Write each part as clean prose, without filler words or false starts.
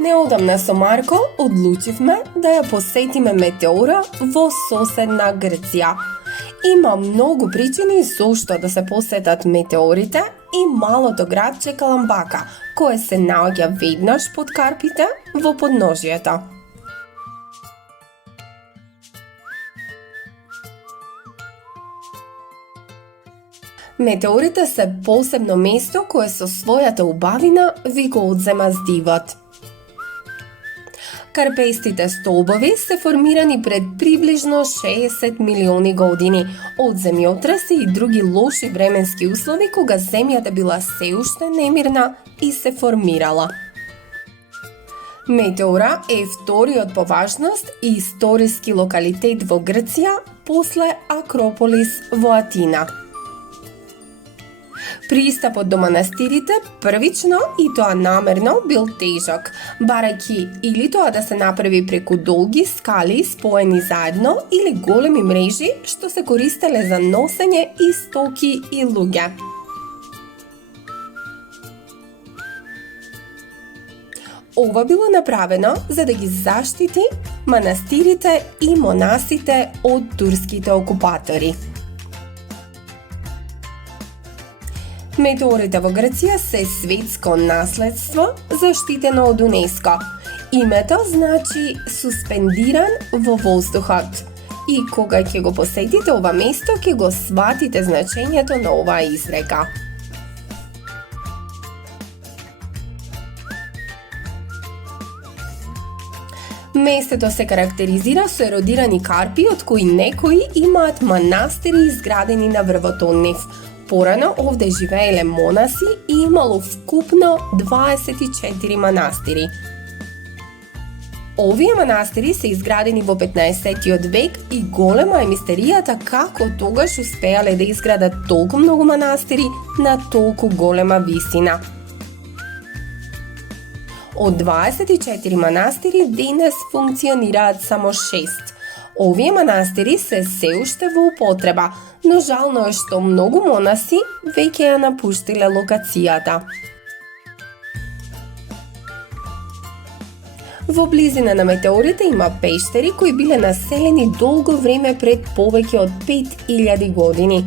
Неодамна со Марко одлучивме да ја посетиме метеора во соседна Грција. Има многу причини зошто да се посетат метеорите и малото градче Каламбака, кое се наоѓа веднаш под Карпите во подножјето. Метеорите се посебно место кое со својата убавина ви го одзема здивот. Карпестите столбови се формирани пред приближно 60 милиони години од земјотреси и други лоши временски услови кога земјата била се уште немирна и се формирала. Метеора е вториот по важност и историски локалитет во Грција после Акрополис во Атина. Пристапот до манастирите првично и тоа намерно бил тежок, барајќи или тоа да се направи преку долги скали споени заедно или големи мрежи што се користеле за носење и стоки и луѓе. Ова било направено за да ги заштити манастирите и монасите од турските окупатори. Метеорите во Грција се светско наследство заштитено од УНЕСКО. Името значи суспендиран во воздухот. И кога ќе го посетите ова место, ќе го сватите значењето на оваа изрека. Местото се карактеризира со еродирани карпи, од кои некои имаат манастири изградени на врвот од нив. Порано овде живееле монаси и имало вкупно 24 манастири. Овие манастири се изградени во 15-тиот век и голема е мистеријата како тогаш успеале да изградат толку многу манастири на толку голема висина. Од 24 манастири денес функционираат само 6. Овие манастири се уште во употреба, но жално е што многу монаси веќе ја напуштиле локацијата. Во близина на метеорите има пештери кои биле населени долго време пред повеќе од 5000 години.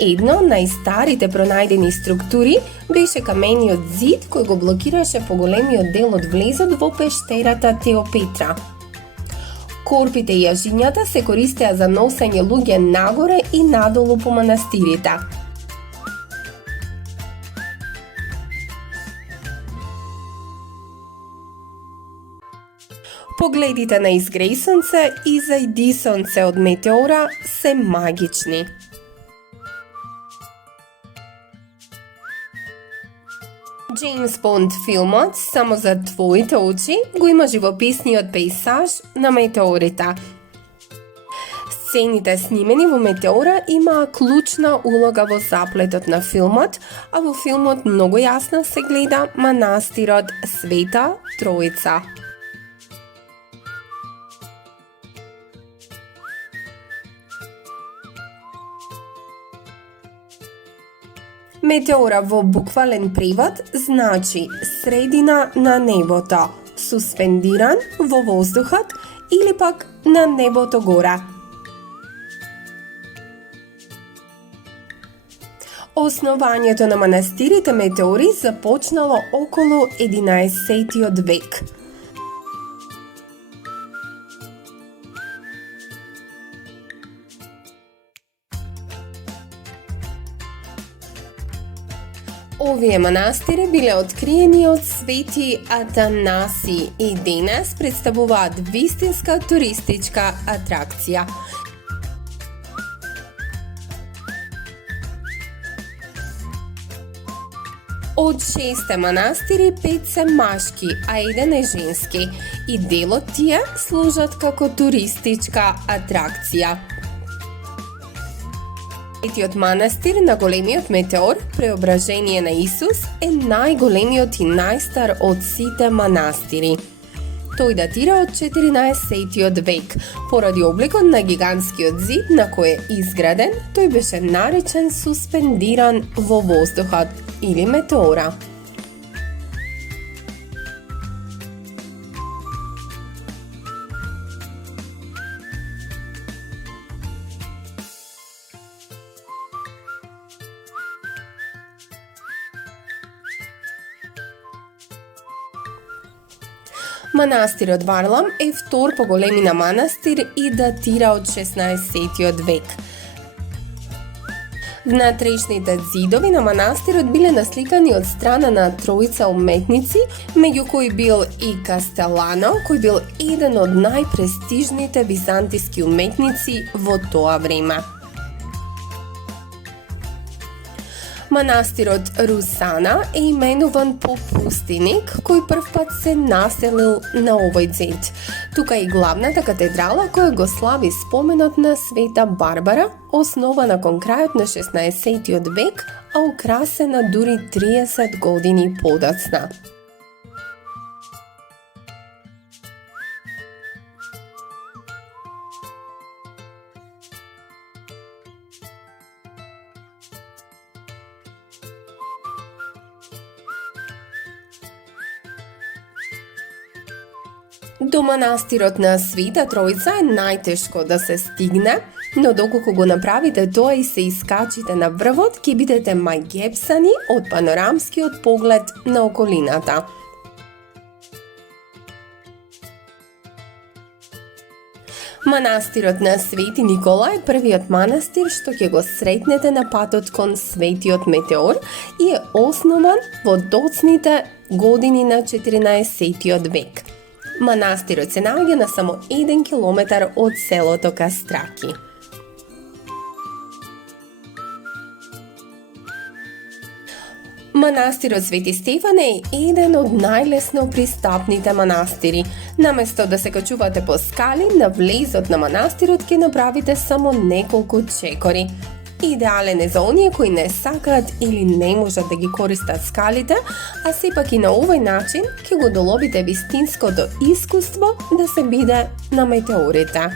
Едно од најстарите пронајдени структури беше камениот зид кој го блокираше поголемиот дел од влезот во пештерата Теопетра. Корпите и јажињата се користеа за носење луѓе нагоре и надолу по манастирите. Погледите на изгреј сонце и зајди сонце од метеора се магични. Джеймс Бонд филмот "Само за твоите очи" го има живописниот пејсаж на метеорите. Сцените снимени во метеора имаа клучна улога во заплетот на филмот, а во филмот многу јасно се гледа манастирот Света Тројца. Метеора во буквален превод значи средина на небото, суспендиран во воздухот или пак на небото гора. Основањето на манастирите метеори започнало околу 11-тиот век. Овие манастири биле откриени од Свети Атанаси и денес представуваат вистинска туристичка атракција. Од 6 манастири 5 се машки, а 1 е женски и дел од тие служат како туристичка атракција. Светиот манастир на големиот метеор, Преображение на Исус, е најголемиот и најстар од сите манастири. Тој датира од 14-тиот век. Поради обликот на гигантскиот зид на кој е изграден, тој беше наречен суспендиран во воздухот или метеора. Манастирот Варлам е втор по големина манастир и датира од 16 век. Внатрешните зидови на манастирот биле насликани од страна на тројца уметници, меѓу кои бил и Кастелано, кој бил еден од најпрестижните византиски уметници во тоа време. Манастирот Русана е именуван по пустиник кој првпат се населил на овој зид. Тука е и главната катедрала која го слави споменот на Света Барбара, основана кон крајот на 16 век, а украсена дури 30 години подоцна. До манастирот на Света Тројца е најтешко да се стигне, но доколку го направите тоа и се искачите на врвот, ќе бидете маѓепсани од панорамскиот поглед на околината. Манастирот на Свети Никола е првиот манастир што ќе го сретнете на патот кон Светиот Метеор и е основан во доцните години на 14 век. Манастирот се наоѓа на само 1 километар од селото Кастраки. Манастирот Свети Стефан е еден од најлесно пристапните манастири. Наместо да се качувате по скали, на влезот на манастирот ќе направите само неколку чекори. Идеален е за оние кои не сакаат или не можат да ги користат скалите, а сепак и на овој начин ќе го доловите вистинското искуство да се биде на метеорите.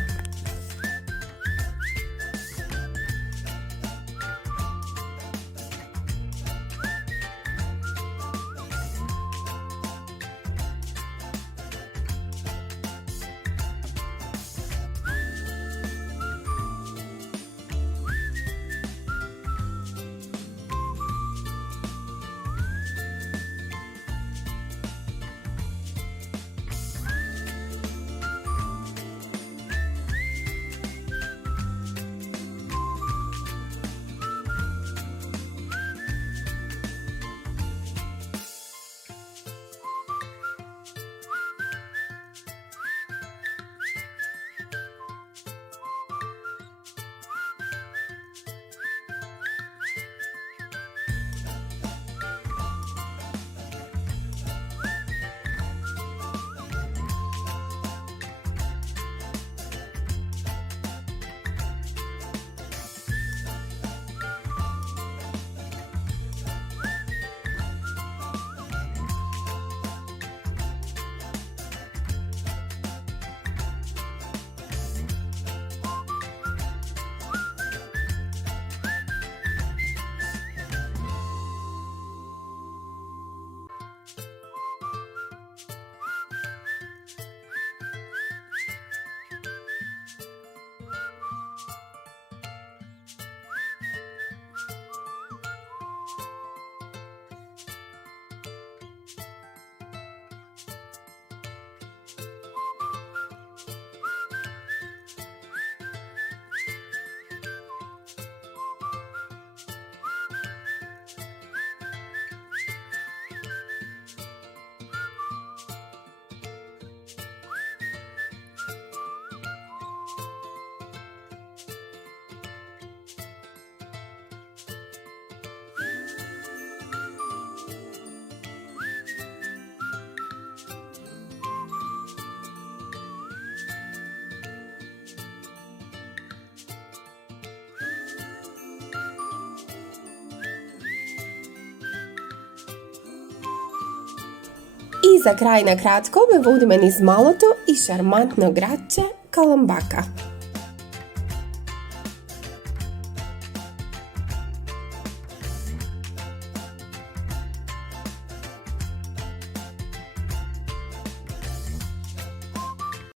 И за крај на кратко ве водиме низ малото и шармантно градче Каламбака.